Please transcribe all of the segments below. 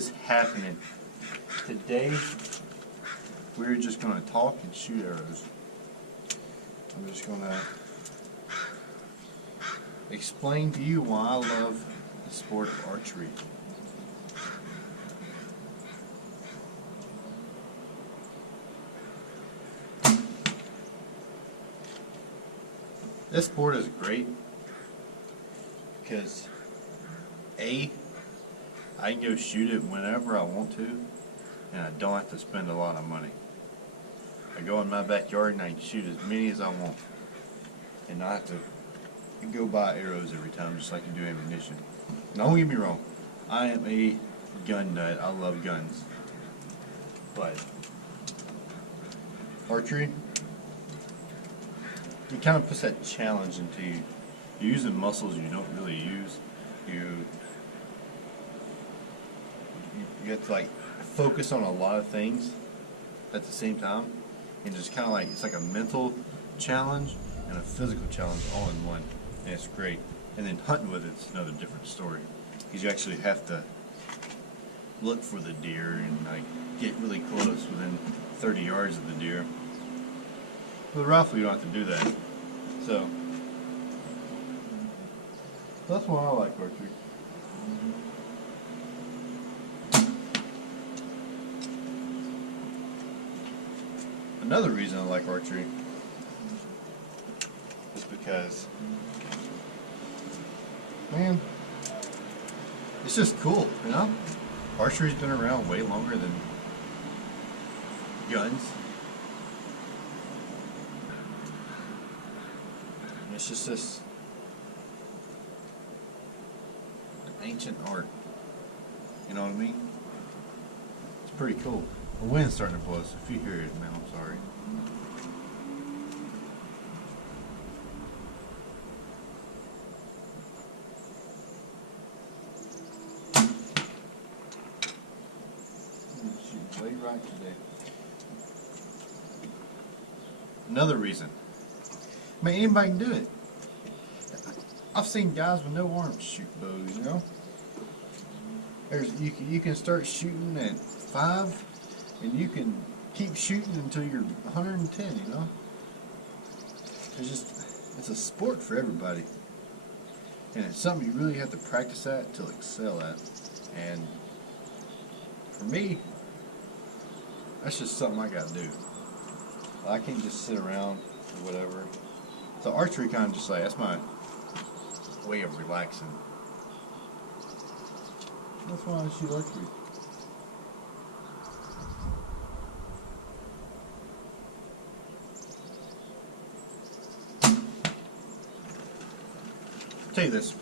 is happening? Today, we're just going to talk and shoot arrows. I'm just going to explain to you why I love the sport of archery. This sport is great because A, I can go shoot it whenever I want to, and I don't have to spend a lot of money. I go in my backyard and I can shoot as many as I want, and not have to go buy arrows every time just like you do ammunition. Now, don't get me wrong, I am a gun nut. I love guns, but archery, it kind of puts that challenge into you. You're using muscles you don't really use. You have to like focus on a lot of things at the same time, and just kind of like, it's like a mental challenge and a physical challenge all in one, and it's great. And then hunting with it's another different story, because you actually have to look for the deer and like get really close within 30 yards of the deer. With a rifle, you don't have to do that. So that's why I like archery. Another reason I like archery is because, man, it's just cool, you know? Archery's been around way longer than guns. It's just this ancient art. You know what I mean? It's pretty cool. The wind's starting to blow, so if you hear it, man, I'm sorry. Shoot way right today. Another reason. I mean, anybody can do it. I've seen guys with no arms shoot bows, you know? You can start shooting at 5, and you can keep shooting until you're 110, you know? It's a sport for everybody. And it's something you really have to practice at to excel at. And for me, that's just something I gotta do. I can't just sit around or whatever. So archery kind of just like, that's my way of relaxing. That's why I shoot archery. I'll tell you this,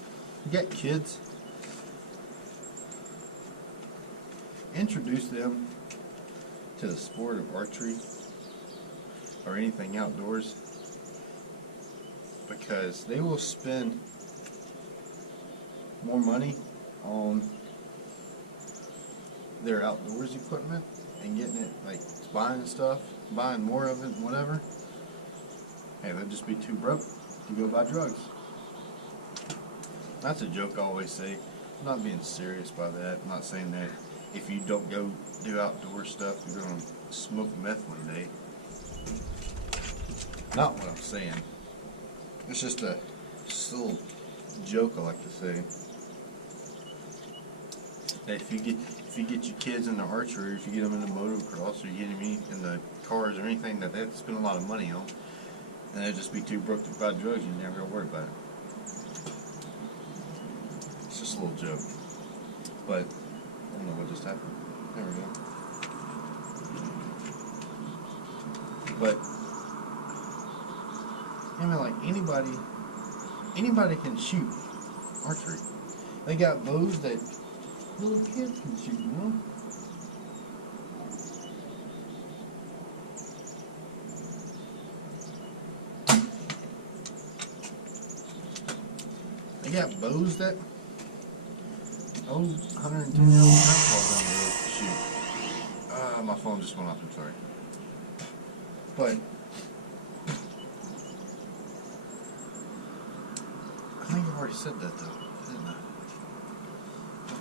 you got kids, introduce them to the sport of archery or anything outdoors, because they will spend more money on their outdoors equipment and getting it, like buying stuff, buying more of it, whatever. Hey, they'll just be too broke to go buy drugs. That's a joke I always say. I'm not being serious by that. I'm not saying that if you don't go do outdoor stuff, you're going to smoke meth one day. Not what I'm saying. It's just a little joke I like to say. That if you get your kids into archery, or if you get them into motocross, or you get them in the cars or anything that they have to spend a lot of money on, and they'll just be too broke to buy drugs, you never gotta worry about it. It's just a little joke. But I don't know what just happened. There we go. But I mean, like anybody can shoot archery. They got bows that little kids can shoot, you know? They got bows that old 110-year-old grandpas down the road can shoot. My phone just went off, I'm sorry. But I think I've already said that though, didn't I?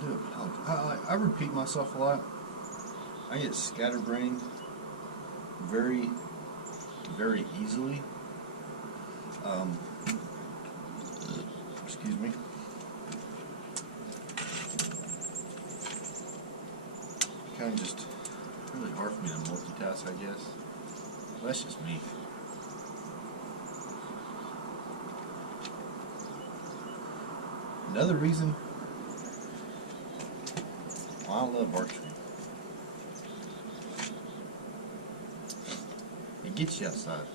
Dude, I repeat myself a lot. I get scatterbrained very, very easily. Um, excuse me. Kind of just really hard for me to multitask, I guess. Well, that's just me. Another reason why I love archery. It gets you outside.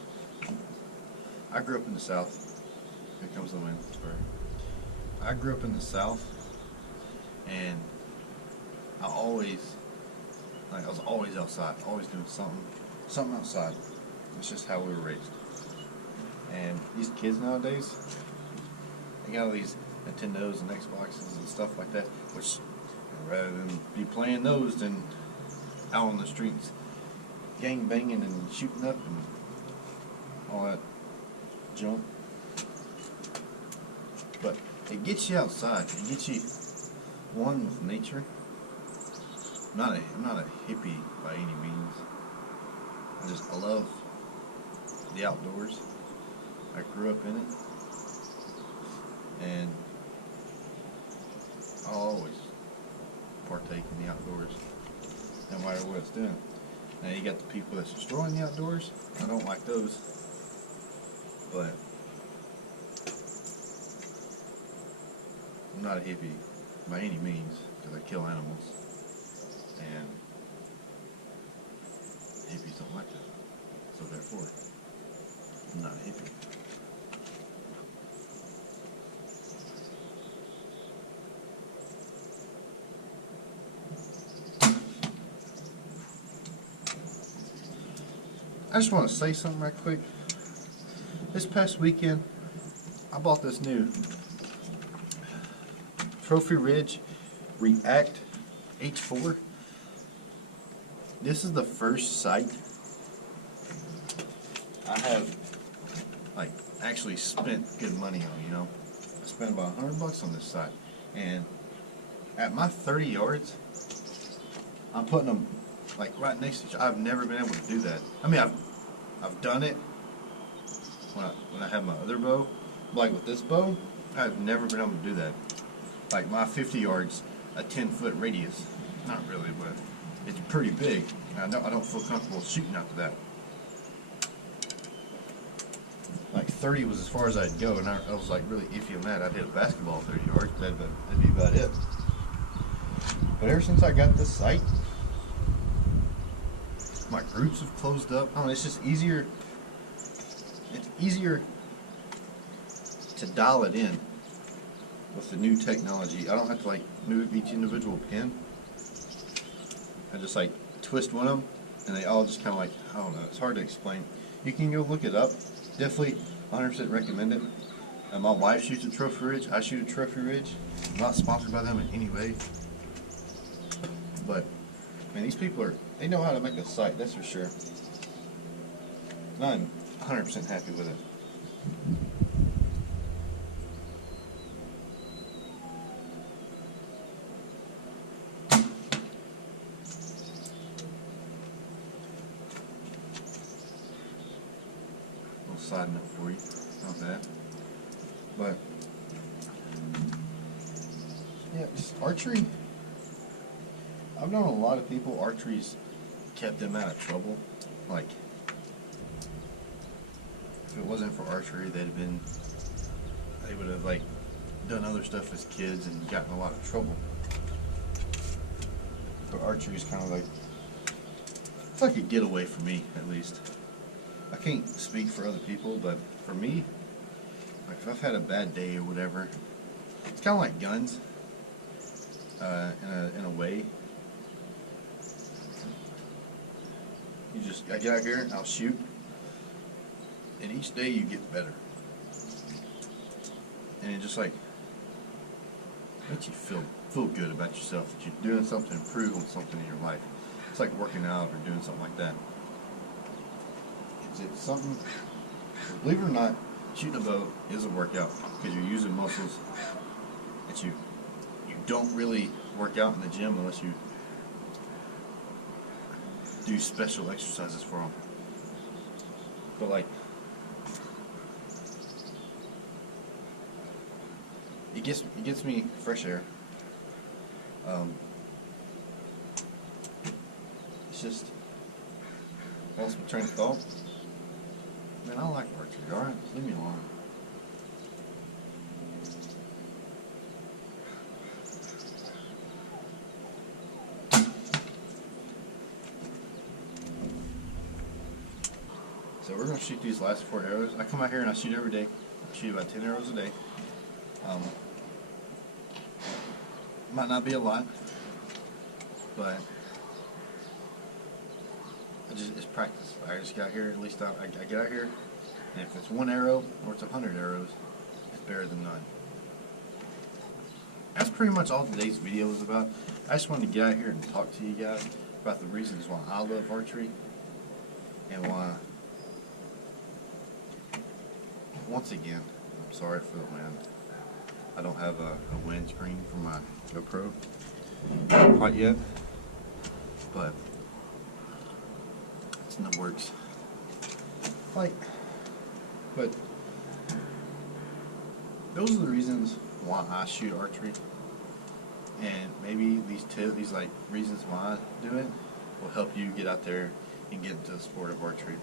I grew up in the South. Here comes the wind. Sorry. I grew up in the South, and I was always outside, always doing something outside. It's just how we were raised. And these kids nowadays, they got all these Nintendos and Xboxes and stuff like that, which rather than be playing those than out on the streets gang banging and shooting up and all that junk. But it gets you outside. It gets you one with nature. I'm not a hippie by any means. I love the outdoors. I grew up in it, and I'll always partake in the outdoors, no matter what it's doing. Now you got the people that's destroying the outdoors. I don't like those, but I'm not a hippie by any means because I kill animals, and hippies don't like that. So therefore, I'm not a hippie. I just want to say something right quick. This past weekend, I bought this new Trophy Ridge React H4. This is the first sight I have actually spent good money on, you know. I spent about $100 on this sight, and at my 30 yards, I'm putting them right next to each other. I've never been able to do that. I mean, I've done it when I have my other bow. Like with this bow, I've never been able to do that. Like my 50 yards, a 10-foot radius. Not really, but it's pretty big. I don't feel comfortable shooting after that. Like 30 was as far as I'd go, and I was like really iffy on that. I'd hit a basketball 30 yards, that'd be about it. But ever since I got this sight, my groups have closed up. I don't know, it's just easier. It's easier to dial it in with the new technology. I don't have to move each individual pin. I just twist one of them, and they all just kind of I don't know. It's hard to explain. You can go look it up. Definitely 100% recommend it. My wife shoots a Trophy Ridge. I shoot a Trophy Ridge. I'm not sponsored by them in any way. But man, these people they know how to make a sight, that's for sure. And I'm 100% happy with it. Little side note for you, not that. But yeah, just archery. I've known a lot of people, archery's kept them out of trouble. Like, if it wasn't for archery, they would have done other stuff as kids and gotten in a lot of trouble. But archery's kind of it's like a getaway for me, at least. I can't speak for other people, but for me, if I've had a bad day or whatever, it's kind of like guns, in a way. I get out here and I'll shoot, and each day you get better, and it just makes you feel good about yourself that you're doing something to improve on something in your life. It's like working out or doing something like that. It's something, believe it or not, shooting a bow is a workout because you're using muscles that you don't really work out in the gym unless you do special exercises for them. But like, it gets me fresh air. It's just, I lost my train of thought. Man, I like archery, alright? Leave me alone. So we're going to shoot these last 4 arrows. I come out here and I shoot every day. I shoot about 10 arrows a day. Might not be a lot, but it's practice. I just got here, at least I get out here, and if it's 1 arrow or it's 100 arrows, it's better than none. That's pretty much all today's video is about. I just wanted to get out here and talk to you guys about the reasons why I love archery, and why, once again, I'm sorry for the wind. I don't have a windscreen for my GoPro quite yet, but it's in the works. But those are the reasons why I shoot archery, and maybe these like reasons why I do it will help you get out there and get into the sport of archery.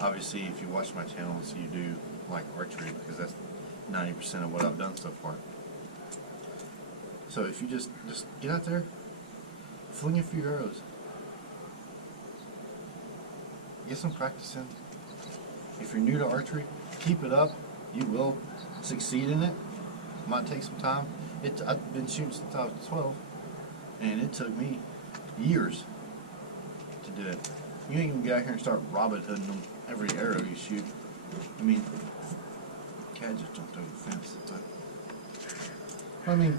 Obviously, if you watch my channel, so you do like archery, because that's 90% of what I've done so far. So if you just get out there, fling a few arrows, get some practice in. If you're new to archery, keep it up. You will succeed in it. It might take some time. I've been shooting since I was 12, and it took me years to do it. You ain't gonna get out here and start Robin Hooding them every arrow you shoot. I mean, cat just jumped over the fence. I mean,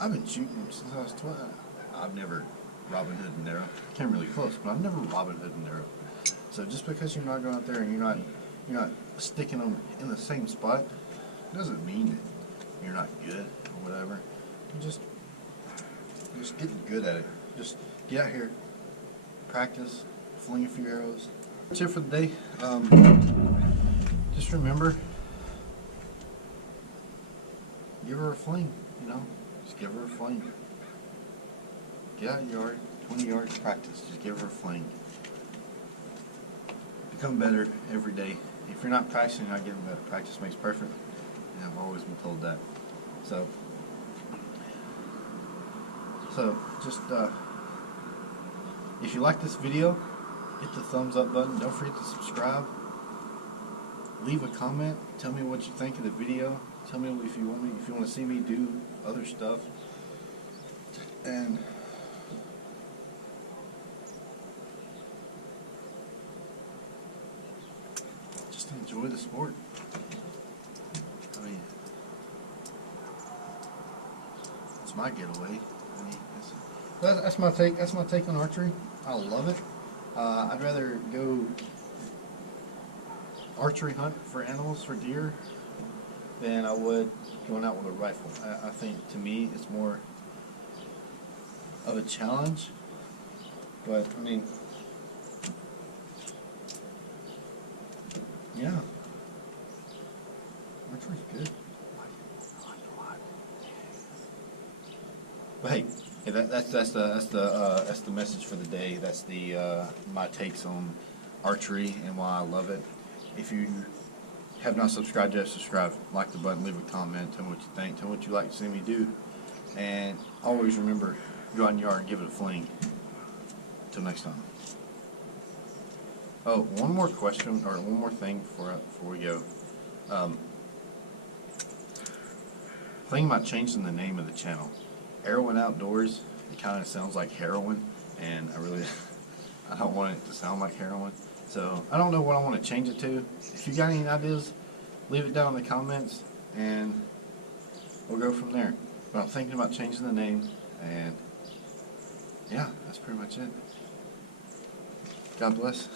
I've been shooting since I was 12. I've never Robin Hood an arrow. Came really close, but I've never Robin Hood an arrow. So just because you're not going out there and you're not sticking them in the same spot, doesn't mean that you're not good or whatever. You're just getting good at it. Just get out here, practice, fling a few arrows. That's it for the day. Just remember, give her a fling, you know. Just give her a fling. Get out in the yard, 20 yards, practice. Just give her a fling. Become better every day. If you're not practicing, you're not getting better. Practice makes perfect. And I've always been told that. So just, if you like this video, hit the thumbs up button. Don't forget to subscribe. Leave a comment. Tell me what you think of the video. Tell me if you want to see me do other stuff. And just enjoy the sport. I mean, it's my getaway. I mean, that's my take. That's my take on archery. I love it. I'd rather go archery hunt for animals, for deer, than I would going out with a rifle. I think, to me, it's more of a challenge. But I mean, yeah, archery's good. I like it a lot. But hey, that's the message for the day. That's my takes on archery and why I love it. If you have not subscribed yet, subscribe, like the button, leave a comment, tell me what you think, tell me what you like to see me do, and always remember, go out in the yard and give it a fling. Until next time. Oh, one more question, or one more thing before we go. Thinking about changing the name of the channel. Heroin Outdoors, it kind of sounds like heroin, and I don't want it to sound like heroin. So I don't know what I want to change it to. If you got any ideas, leave it down in the comments, and we'll go from there. But I'm thinking about changing the name, and yeah, that's pretty much it. God bless.